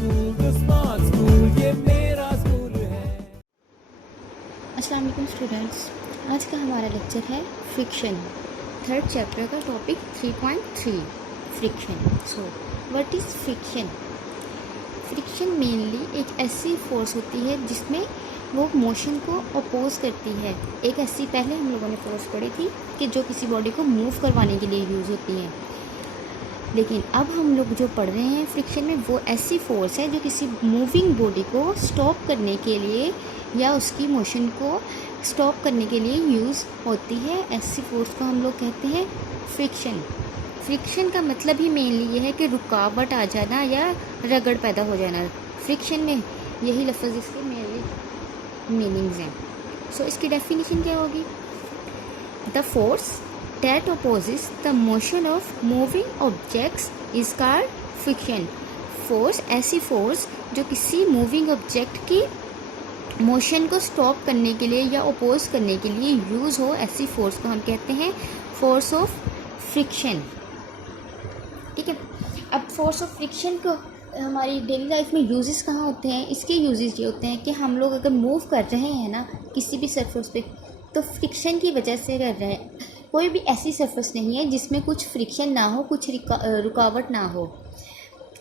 अस्सलाम वालेकुम स्टूडेंट्स, आज का हमारा लेक्चर है फ्रिक्शन, थर्ड चैप्टर का topic 3.3 friction. So what is friction? Friction mainly एक ऐसी फोर्स होती है जिसमें वो मोशन को अपोज करती है। एक ऐसी पहले हम लोगों ने फोर्स पढ़ी थी कि जो किसी बॉडी को मूव करवाने के लिए यूज़ होती है, लेकिन अब हम लोग जो पढ़ रहे हैं फ्रिक्शन में वो ऐसी फोर्स है जो किसी मूविंग बॉडी को स्टॉप करने के लिए या उसकी मोशन को स्टॉप करने के लिए यूज़ होती है। ऐसी फोर्स को हम लोग कहते हैं फ्रिक्शन। फ्रिक्शन का मतलब ही मेनली ये है कि रुकावट आ जाना या रगड़ पैदा हो जाना। फ्रिक्शन में यही लफ्ज़ इसके मेनली मीनिंग्स हैं। सो इसकी डेफिनेशन क्या होगी? The force that opposes the motion of moving objects is called friction. Force, ऐसी फोर्स जो किसी मूविंग ऑब्जेक्ट की मोशन को स्टॉप करने के लिए या अपोज करने के लिए यूज़ हो, ऐसी फोर्स को हम कहते हैं फोर्स ऑफ फ्रिक्शन। ठीक है, अब फोर्स ऑफ फ्रिक्शन को हमारी डेली लाइफ में यूजेस कहाँ होते हैं? इसके यूजेस ये होते हैं कि हम लोग अगर मूव कर रहे हैं ना किसी भी सरफेस पे, तो फ्रिक्शन की वजह से कर रहे हैं। कोई भी ऐसी सरफेस नहीं है जिसमें कुछ फ्रिक्शन ना हो, कुछ रुकावट ना हो।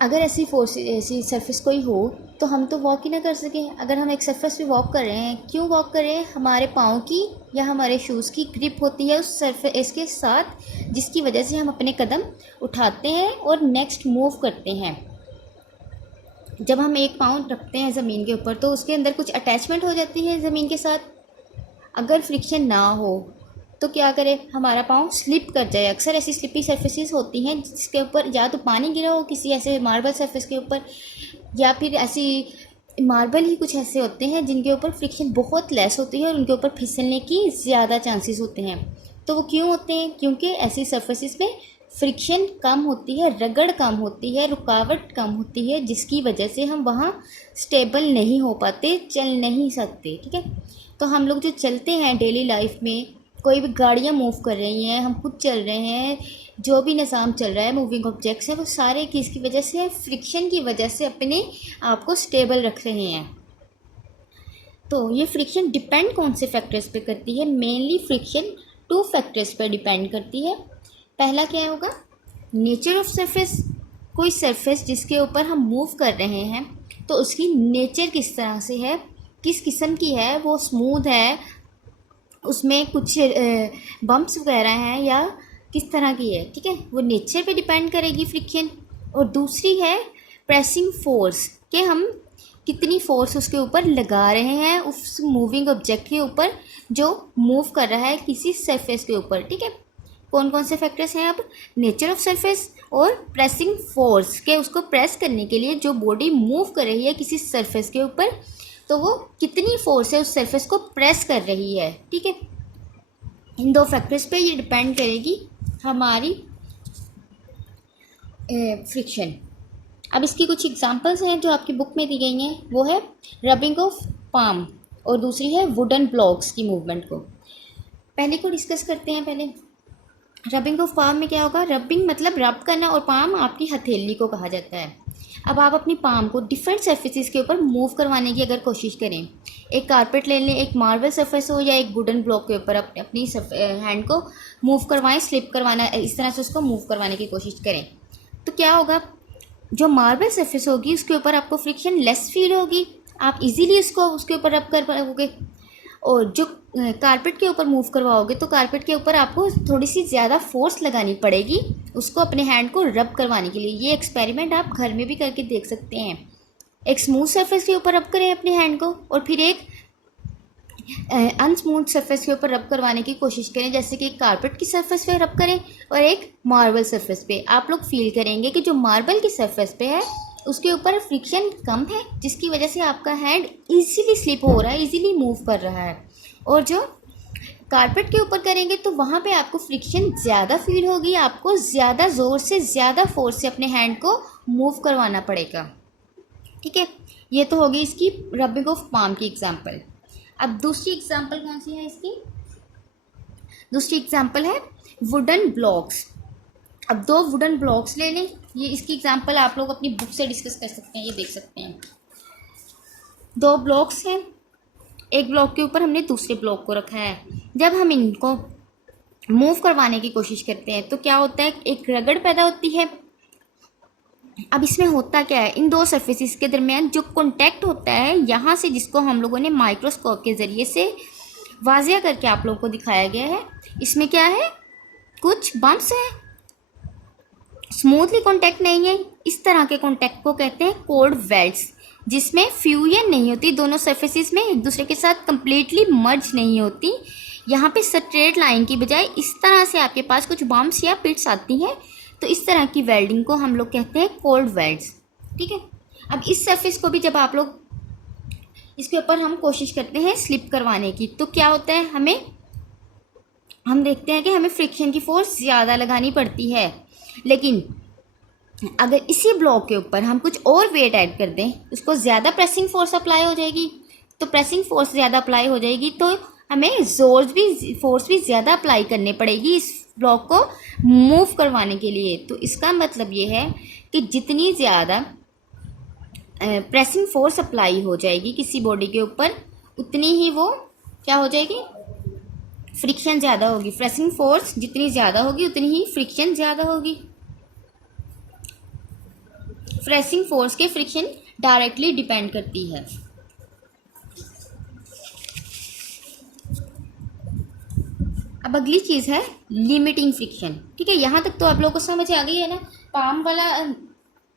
अगर ऐसी फोर्स, ऐसी सरफेस कोई हो तो हम तो वॉक ही ना कर सकें। अगर हम एक सरफेस पे वॉक कर रहे हैं, क्यों वॉक कर रहे हैं? हमारे पाँव की या हमारे शूज़ की ग्रिप होती है उस सरफेस के साथ, जिसकी वजह से हम अपने कदम उठाते हैं और नेक्स्ट मूव करते हैं। जब हम एक पाँव रखते हैं ज़मीन के ऊपर तो उसके अंदर कुछ अटैचमेंट हो जाती है ज़मीन के साथ। अगर फ्रिक्शन ना हो तो क्या करे? हमारा पाँव स्लिप कर जाए। अक्सर ऐसी स्लिपी सरफेसेस होती हैं जिसके ऊपर या तो पानी गिरा हो किसी ऐसे मार्बल सरफेस के ऊपर, या फिर ऐसी मार्बल ही कुछ ऐसे होते हैं जिनके ऊपर फ्रिक्शन बहुत लेस होती है और उनके ऊपर फिसलने की ज़्यादा चांसेस होते हैं। तो वो क्यों होते हैं? क्योंकि ऐसी सरफेसेस में फ्रिक्शन कम होती है, रगड़ कम होती है, रुकावट कम होती है, जिसकी वजह से हम वहाँ स्टेबल नहीं हो पाते, चल नहीं सकते। ठीक है, तो हम लोग जो चलते हैं डेली लाइफ में, कोई भी गाड़ियाँ मूव कर रही हैं, हम खुद चल रहे हैं, जो भी निज़ाम चल रहा है, मूविंग ऑब्जेक्ट्स हैं, वो सारे किसकी वजह से? फ्रिक्शन की वजह से अपने आप को स्टेबल रख रहे हैं। तो ये फ्रिक्शन डिपेंड कौन से फैक्टर्स पे करती है? मेनली फ्रिक्शन 2 फैक्टर्स पर डिपेंड करती है। पहला क्या होगा? Nature of surface. कोई सरफेस जिसके ऊपर हम मूव कर रहे हैं तो उसकी नेचर किस तरह से है, किस किस्म की है, वो स्मूथ है, उसमें कुछ बम्प्स वगैरह हैं, या किस तरह की है। ठीक है, वो नेचर पे डिपेंड करेगी फ्रिक्शन। और दूसरी है प्रेसिंग फोर्स, कि हम कितनी फोर्स उसके ऊपर लगा रहे हैं, उस मूविंग ऑब्जेक्ट के ऊपर जो मूव कर रहा है किसी सरफेस के ऊपर। ठीक है, कौन कौन से फैक्टर्स हैं? अब नेचर ऑफ सरफेस और प्रेसिंग फोर्स, के उसको प्रेस करने के लिए जो बॉडी मूव कर रही है किसी सरफेस के ऊपर, तो वो कितनी फोर्स है उस सरफेस को प्रेस कर रही है। ठीक है, इन 2 फैक्टर्स पे ये डिपेंड करेगी हमारी फ्रिक्शन। अब इसकी कुछ एग्जांपल्स हैं जो आपकी बुक में दी गई हैं। वो है रबिंग ऑफ पाम और दूसरी है वुडन ब्लॉक्स की मूवमेंट को। पहले को डिस्कस करते हैं। पहले रबिंग ऑफ पाम में क्या होगा? रबिंग मतलब रब करना, और पाम आपकी हथेली को कहा जाता है। अब आप अपनी पाम को डिफरेंट सरफेसेस के ऊपर मूव करवाने की अगर कोशिश करें, एक कारपेट ले लें, एक मार्बल सरफेस हो या एक वुडन ब्लॉक के ऊपर अपनी हैंड को मूव करवाएं, स्लिप करवाना, इस तरह से उसको मूव करवाने की कोशिश करें, तो क्या होगा? जो मार्बल सरफेस होगी उसके ऊपर आपको फ्रिक्शन लेस फील होगी, आप इजीली उसको उसके ऊपर रब कर पाओगे। और जो कारपेट के ऊपर मूव करवाओगे तो कारपेट के ऊपर आपको थोड़ी सी ज़्यादा फोर्स लगानी पड़ेगी उसको अपने हैंड को रब करवाने के लिए। ये एक्सपेरिमेंट आप घर में भी करके देख सकते हैं। एक स्मूथ सरफेस के ऊपर रब करें अपने हैंड को, और फिर एक अनस्मूथ सरफेस के ऊपर रब करवाने की कोशिश करें, जैसे कि एक कारपेट की सरफेस पे रब करें और एक मार्बल सरफेस पे। आप लोग फील करेंगे कि जो मार्बल की सरफेस पे है उसके ऊपर फ्रिक्शन कम है, जिसकी वजह से आपका हैंड इजीली स्लिप हो रहा है, इजीली मूव कर रहा है। और जो कारपेट के ऊपर करेंगे तो वहाँ पे आपको फ्रिक्शन ज़्यादा फील होगी, आपको ज़्यादा ज़ोर से, ज़्यादा फोर्स से अपने हैंड को मूव करवाना पड़ेगा। ठीक है, ये तो होगी इसकी रबिंग ऑफ पाम की एग्जाम्पल। अब दूसरी एग्जाम्पल कौन सी है इसकी? दूसरी एग्जाम्पल है वुडन ब्लॉक्स। अब 2 वुडन ब्लॉक्स ले लें, ये इसकी एग्जांपल आप लोग अपनी बुक से डिस्कस कर सकते हैं, ये देख सकते हैं। 2 ब्लॉक्स हैं, एक ब्लॉक के ऊपर हमने दूसरे ब्लॉक को रखा है। जब हम इनको मूव करवाने की कोशिश करते हैं तो क्या होता है, एक रगड़ पैदा होती है। अब इसमें होता क्या है, इन 2 सरफेसिस के दरमियान जो कॉन्टैक्ट होता है यहाँ से, जिसको हम लोगों ने माइक्रोस्कोप के ज़रिए से वाज़िया करके आप लोगों को दिखाया गया है, इसमें क्या है, कुछ बम्प्स है, स्मूथली कॉन्टैक्ट नहीं है। इस तरह के कॉन्टैक्ट को कहते हैं कोल्ड वेल्ड्स, जिसमें फ्यूजन नहीं होती, दोनों सरफेसिस में एक दूसरे के साथ कंप्लीटली मर्ज नहीं होती। यहाँ पे स्ट्रेट लाइन की बजाय इस तरह से आपके पास कुछ बम्प्स या पिट्स आती हैं, तो इस तरह की वेल्डिंग को हम लोग कहते हैं कोल्ड वेल्ड्स। ठीक है, अब इस सरफेस को भी जब आप लोग इसके ऊपर हम कोशिश करते हैं स्लिप करवाने की, तो क्या होता है, हम देखते हैं कि हमें फ्रिक्शन की फोर्स ज़्यादा लगानी पड़ती है। लेकिन अगर इसी ब्लॉक के ऊपर हम कुछ और वेट ऐड कर दें, उसको ज़्यादा प्रेसिंग फोर्स अप्लाई हो जाएगी। तो प्रेसिंग फोर्स ज़्यादा अप्लाई हो जाएगी तो हमें फोर्स भी ज़्यादा अप्लाई करनी पड़ेगी इस ब्लॉक को मूव करवाने के लिए। तो इसका मतलब ये है कि जितनी ज़्यादा प्रेसिंग फोर्स अप्लाई हो जाएगी किसी बॉडी के ऊपर, उतनी ही वो क्या हो जाएगी, फ्रिक्शन ज़्यादा होगी। प्रेसिंग फोर्स जितनी ज़्यादा होगी उतनी ही फ्रिक्शन ज़्यादा होगी। प्रेसिंग फोर्स के फ्रिक्शन डायरेक्टली डिपेंड करती है। अब अगली चीज़ है लिमिटिंग फ्रिक्शन। ठीक है, यहाँ तक तो आप लोगों को समझ आ गई है ना। पाम वाला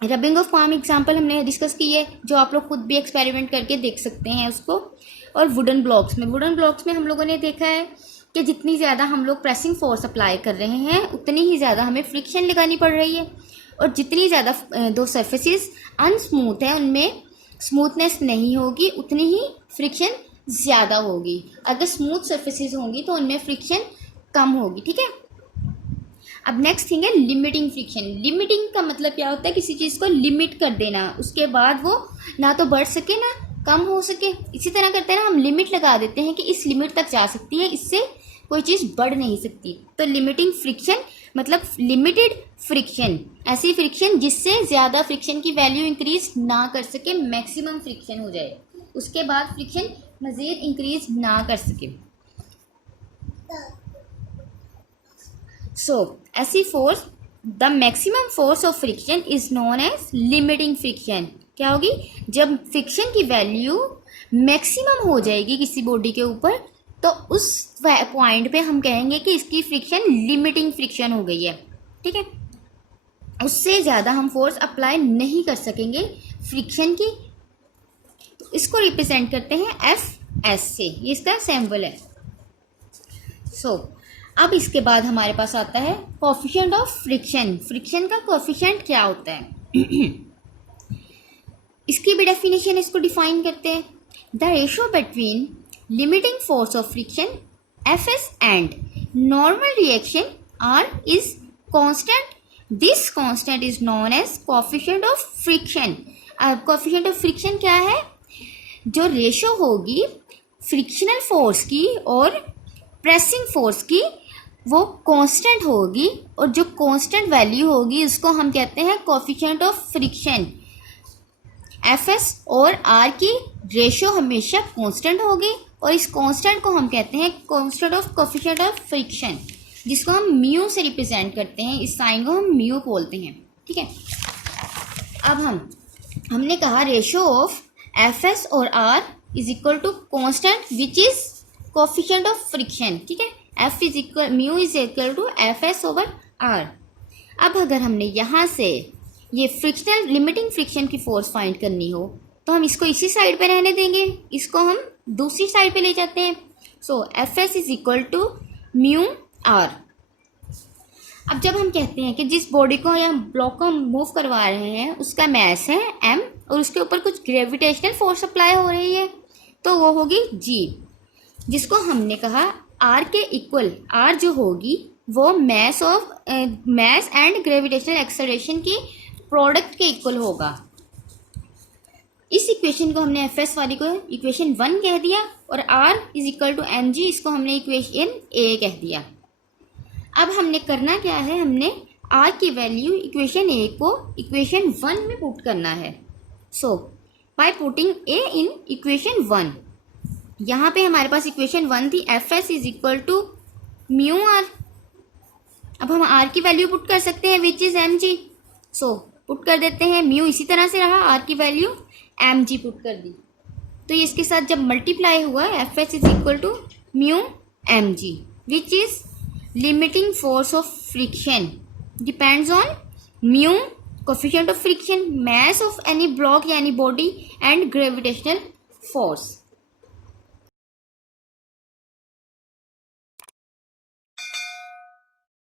रबिंग ऑफ पाम एग्जांपल हमने डिस्कस की है, जो आप लोग खुद भी एक्सपेरिमेंट करके देख सकते हैं उसको। और वुडन ब्लॉक्स में हम लोगों ने देखा है कि जितनी ज़्यादा हम लोग प्रेसिंग फोर्स अप्लाई कर रहे हैं उतनी ही ज़्यादा हमें फ्रिक्शन लगानी पड़ रही है। और जितनी ज़्यादा 2 सरफेसेस अनस्मूथ है उनमें स्मूथनेस नहीं होगी, उतनी ही फ्रिक्शन ज़्यादा होगी। अगर स्मूथ सरफेसेस होंगी तो उनमें फ्रिक्शन कम होगी। ठीक है, अब नेक्स्ट थिंग है लिमिटिंग फ्रिक्शन। लिमिटिंग का मतलब क्या होता है, किसी चीज़ को लिमिट कर देना, उसके बाद वो ना तो बढ़ सके ना कम हो सके। इसी तरह करते हैं ना, हम लिमिट लगा देते हैं कि इस लिमिट तक जा सकती है, इससे कोई चीज़ बढ़ नहीं सकती। तो लिमिटिंग फ्रिक्शन मतलब लिमिटेड फ्रिक्शन, ऐसी फ्रिक्शन जिससे ज़्यादा फ्रिक्शन की वैल्यू इंक्रीज ना कर सके, मैक्सिमम फ्रिक्शन हो जाए, उसके बाद फ्रिक्शन मज़ीद इंक्रीज ना कर सके। सो ऐसी force, the maximum force of friction is known as limiting friction. क्या होगी, जब फ्रिक्शन की वैल्यू मैक्सिमम हो जाएगी किसी बॉडी के ऊपर, तो उस पॉइंट पे हम कहेंगे कि इसकी फ्रिक्शन लिमिटिंग फ्रिक्शन हो गई है। ठीक है, उससे ज़्यादा हम फोर्स अप्लाई नहीं कर सकेंगे फ्रिक्शन की। तो इसको रिप्रेजेंट करते हैं एफ से, ये इसका सिंबल है। सो अब इसके बाद हमारे पास आता है कोएफिशिएंट ऑफ फ्रिक्शन। फ्रिक्शन का कोएफिशिएंट क्या होता है इसकी भी डेफिनेशन, इसको डिफाइन करते हैं। The ratio between limiting force of friction Fs and normal reaction R is constant. This constant is known as coefficient of friction. Coefficient of friction क्या है, जो रेशो होगी फ्रिक्शनल फोर्स की और प्रेसिंग फोर्स की, वो कांस्टेंट होगी, और जो कांस्टेंट वैल्यू होगी उसको हम कहते हैं कोएफिशिएंट ऑफ फ्रिक्शन। Fs और R की रेशो हमेशा कांस्टेंट होगी, और इस कांस्टेंट को हम कहते हैं constant of coefficient of friction, जिसको हम म्यू से रिप्रेजेंट करते हैं। इस साइन को हम म्यू बोलते हैं। ठीक है, अब हमने कहा रेशो ऑफ Fs और R is equal to constant which is coefficient of friction. ठीक है, F is equal mu is equal to Fs over R। अब अगर हमने यहाँ से ये फ्रिक्शनल लिमिटिंग फ्रिक्शन की फोर्स फाइंड करनी हो, तो हम इसको इसी साइड पे रहने देंगे, इसको हम दूसरी साइड पे ले जाते हैं। So Fs is equal to mu R। अब जब हम कहते हैं कि जिस बॉडी को या ब्लॉक को हम मूव करवा रहे हैं उसका मैस है m, और उसके ऊपर कुछ ग्रेविटेशनल फोर्स अप्लाई हो रही है, तो वो होगी g, जिसको हमने कहा r के इक्वल, r जो होगी वो मैस एंड ग्रेविटेशनल एक्सेलरेशन की प्रोडक्ट के इक्वल होगा। इस इक्वेशन को हमने Fs वाली को इक्वेशन 1 कह दिया, और R is equal to mg, इसको हमने इक्वेशन A कह दिया। अब हमने करना क्या है, हमने आर की वैल्यू इक्वेशन ए को इक्वेशन 1 में पुट करना है। So by putting A in equation 1, यहाँ पे हमारे पास इक्वेशन 1 थी F S is equal to mu R. अब हम आर की वैल्यू पुट कर सकते हैं which is M G. So put कर देते हैं, म्यू इसी तरह से रहा, आर की वैल्यू एम जी पुट कर दी, तो ये इसके साथ जब मल्टीप्लाई हुआ F S is equal to mu M G which is limiting force of friction depends on mu coefficient of friction, mass of any block या any body and gravitational force।